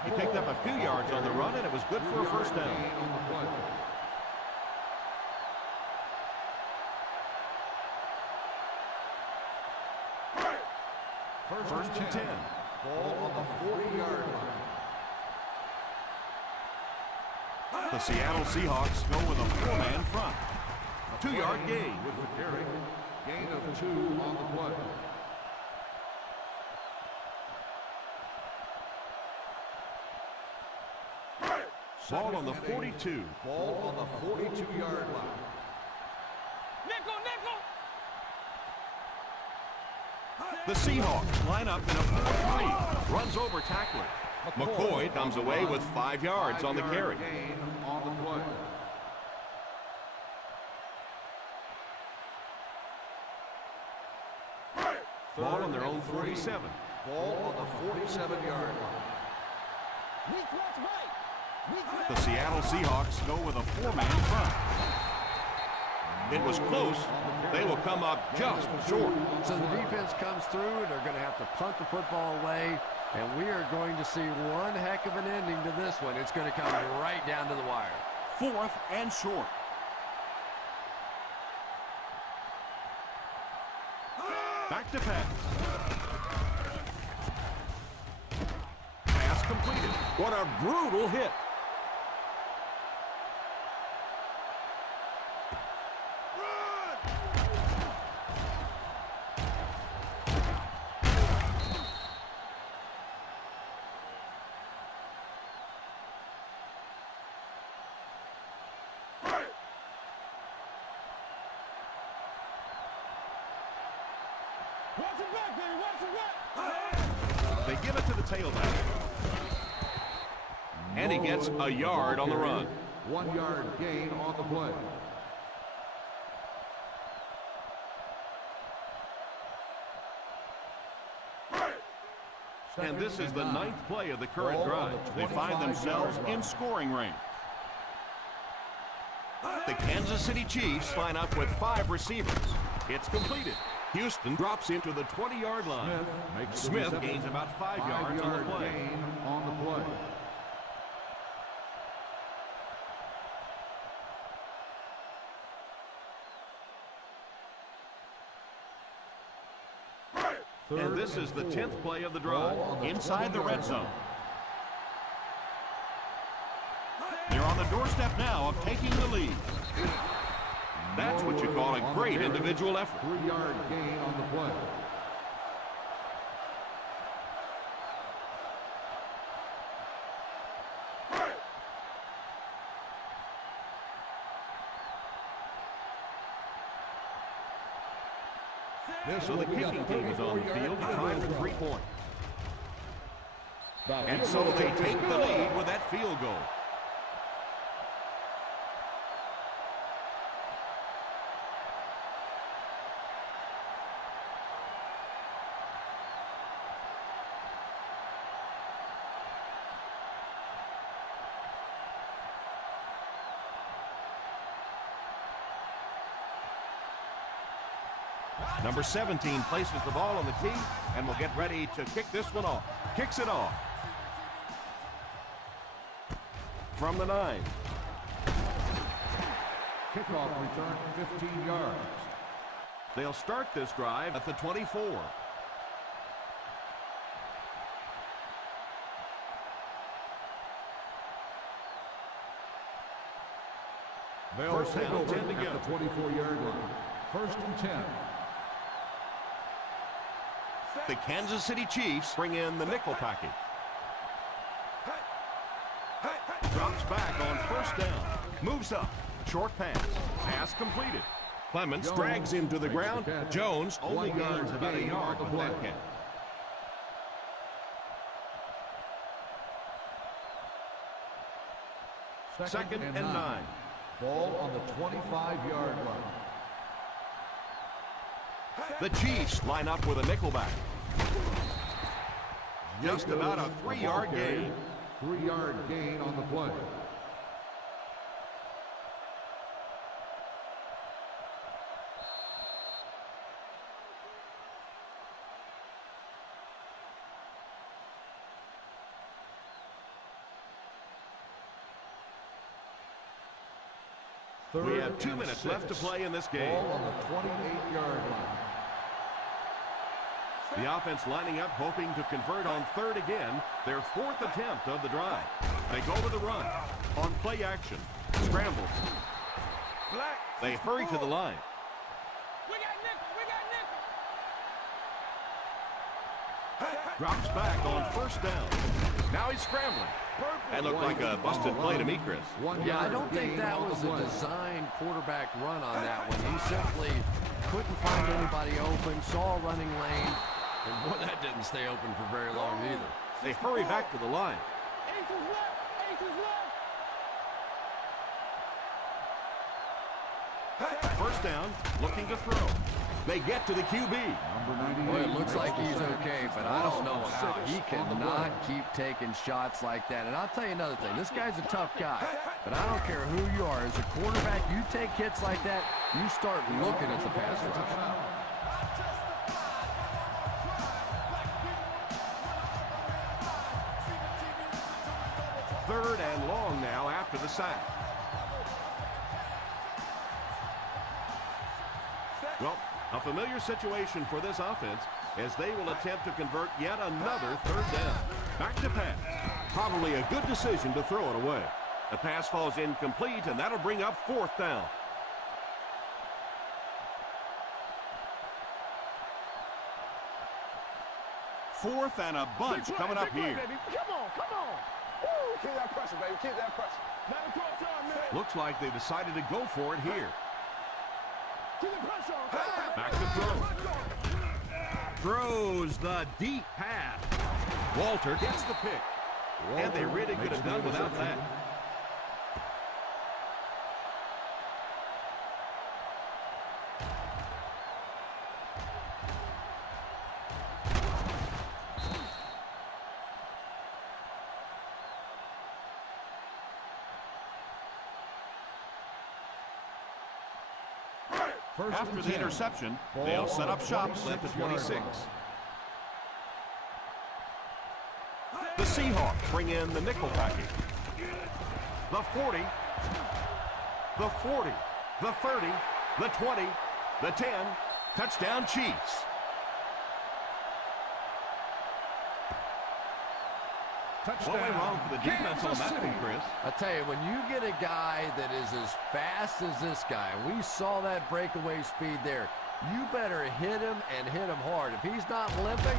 He picked up a few yards on the run, and it was good for a first down. Gain on the play. First and 10. Ball on the 40-yard line. The Seattle Seahawks go with a four-man front. 2-yard gain. With the carry. Gain of 2 on the play. Ball on the 42. Ball on the 42-yard line. Nickel, nickel. The Seahawks line up in a 4-3. Runs over tackler. McCoy comes away with 5 yards on the carry. Gain on the play. Ball on their own 47. Ball on the 47-yard line. Weak left, right. Weak left. The Seattle Seahawks go with a four-man front. It was close. They will come up just short. So the defense comes through, and they're going to have to punt the football away, and we are going to see one heck of an ending to this one. It's going to come right down to the wire. 4th and short. Back to pass. Pass completed. What a brutal hit. Watch it back, baby. Watch it back. They give it to the tailback. And he gets a yard on the run. 1 yard gain on the play. And this is the 9th play of the current drive. They find themselves in scoring range. The Kansas City Chiefs line up with 5 receivers. It's completed. Houston drops into the 20-yard line. Smith gains about 5 yards on the play. Gain on the play. And this is the 10th play of the drive, inside the red zone. They're on the doorstep now of taking the lead. That's what you call a great individual effort. 3 yard gain on the play. So the kicking team is on the field to try for 3 points. And so they take the lead with that field goal. Number 17 places the ball on the tee and will get ready to kick this one off. Kicks it off. From the 9. Kickoff return 15 yards. They'll start this drive at the 24. They'll First take down, over 10 to at go. the 24-yard line. First and 10. The Kansas City Chiefs bring in the nickel package. Drops back on first down. Moves up. Short pass. Pass completed. Clements drags him to the ground. Jones only gains about a yard with that catch. Second and 9. Ball on the 25-yard line. The Chiefs line up with a nickelback. Just about a 3-yard gain. 3-yard gain on the play. We have 2 minutes left to play in this game. Ball on the 28-yard line. The offense lining up, hoping to convert on third again. Their 4th attempt of the drive. They go to the run. On play action. Scrambles. They hurry to the line. We got nickel. We got nickel. Drops back on first down. Now he's scrambling. That looked like a busted play to me, Chris. Yeah, I don't think that was a designed quarterback run on that one. He simply couldn't find anybody open, saw a running lane, and boy, that didn't stay open for very long either. They hurry back to the line. Ace is left. Ace is left. First down, looking to throw. They get to the QB. Boy, it looks like he's okay, but I don't know how. He cannot keep taking shots like that. And I'll tell you another thing. This guy's a tough guy, but I don't care who you are. As a quarterback, you take hits like that, you start looking at the pass rush. Third and long now after the sack. Well, A familiar situation for this offense as they will attempt to convert yet another third down. Back to pass. Probably a good decision to throw it away. The pass falls incomplete, and that'll bring up fourth down. Fourth and a bunch coming up here. Come on. Woo, keep that pressure, baby. Keep that pressure. Let him cross on, man. Looks like they decided to go for it here. Keep the pressure on. Back to throw. Throws the deep pass. Walter gets the pick. And they really could have done without that. After the interception, they'll set up shop at the 26. The Seahawks bring in the nickel package. The 40, the 40, the 30, the 20, the 10, touchdown Chiefs. What went wrong for the defense on that one, Chris? I tell you, when you get a guy that is as fast as this guy, we saw that breakaway speed there, you better hit him and hit him hard. If he's not limping,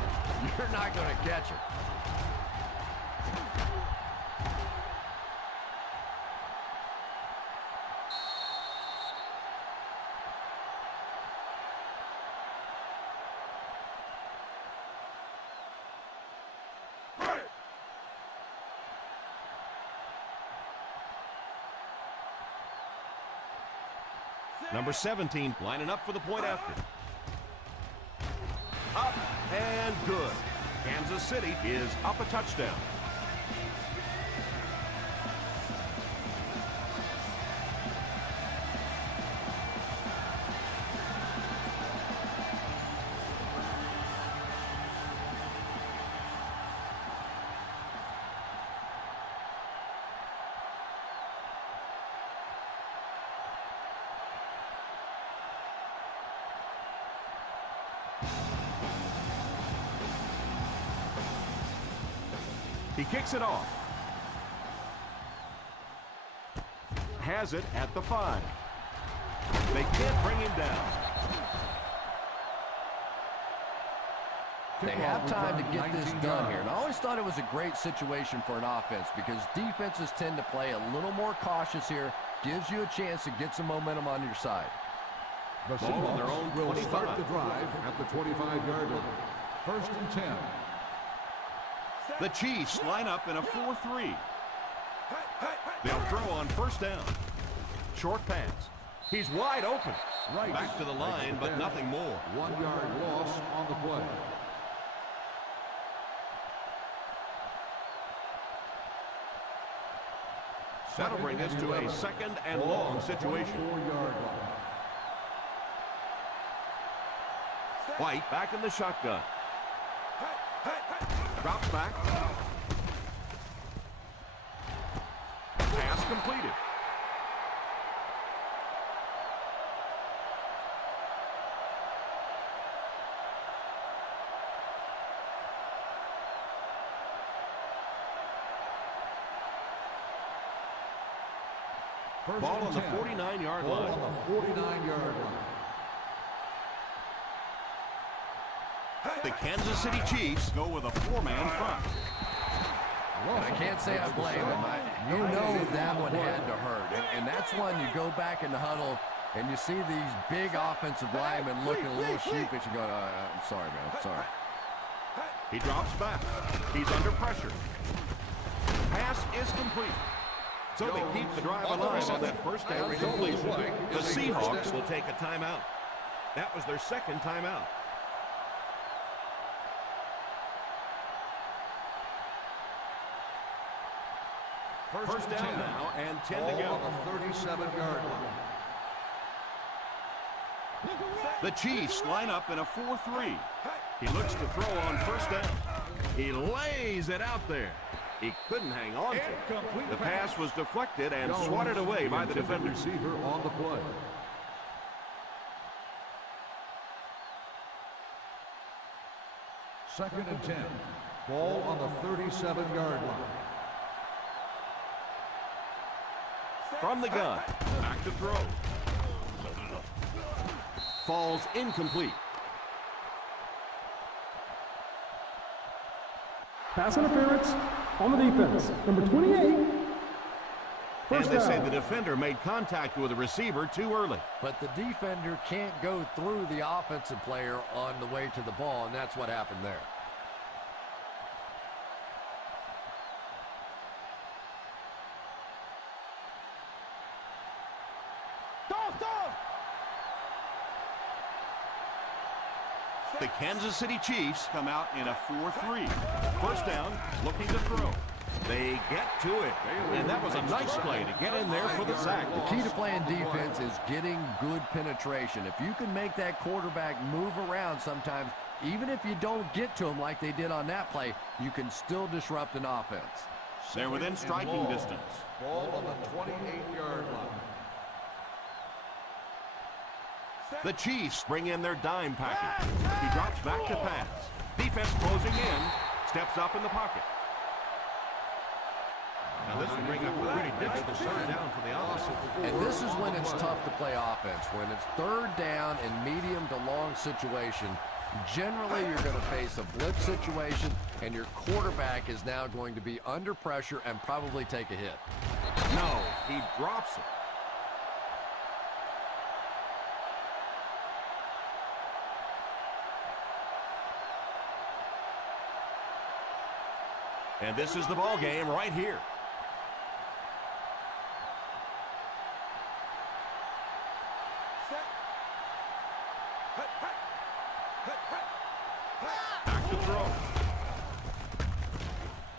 you're not going to catch him. Number 17 lining up for the point after. Up and good. Kansas City is up a touchdown. He kicks it off. Has it at the 5. They can't bring him down. They have time to get this done here. And I always thought it was a great situation for an offense because defenses tend to play a little more cautious here. Gives you a chance to get some momentum on your side. The Ball on their own will 25. start the drive at the 25-yard line. First and 10. The Chiefs line up in a 4-3. They'll throw on first down. Short pass. He's wide open. Right. Back to the line, but nothing more. 1-yard loss on the play. That'll bring us to a second and long situation. 4-yard line. White back in the shotgun. Drops back. Pass completed. Ball on the 49-yard line. On the 49-yard line. The Kansas City Chiefs go with a 4-man front. And I can't say I blame him. You know that one had to hurt. And that's when you go back in the huddle and you see these big offensive linemen looking a little sheepish and going, I'm sorry, man, I'm sorry. He drops back. He's under pressure. Pass is complete. So they keep the drive alive on that first down completion. The Seahawks will take a timeout. That was their second timeout. First down now and 10 to go. On the 37-yard line. The Chiefs line up in a 4-3. He looks to throw on first down. He lays it out there. He couldn't hang on to it. The pass was deflected and swatted away by the defender. Receiver on the play. Second and 10. Ball on the 37-yard line. From the gun, back to throw. Falls incomplete. Pass interference on the defense. Number 28. And First they say down. the defender made contact with the receiver too early. But the defender can't go through the offensive player on the way to the ball, and that's what happened there. The Kansas City Chiefs come out in a 4-3. First down, looking to throw. They get to it, and that was a nice play to get in there for the sack. The key to playing defense is getting good penetration. If you can make that quarterback move around sometimes, even if you don't get to him like they did on that play, you can still disrupt an offense. They're within striking distance. Ball on the 28-yard line. The Chiefs bring in their dime package. He drops back to pass. Defense closing in, steps up in the pocket. Now this will bring up a pretty difficult third down for the offense. And this is when it's tough to play offense. When it's third down in medium to long situation, generally you're going to face a blitz situation, and your quarterback is now going to be under pressure and probably take a hit. No, he drops it. And this is the ball game right here. Back to throw.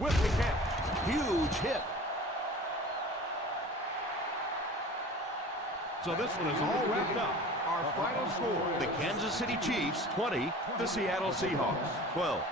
With the catch. Huge hit. So this one is all wrapped up. Our final score. The Kansas City Chiefs 20, the Seattle Seahawks 12.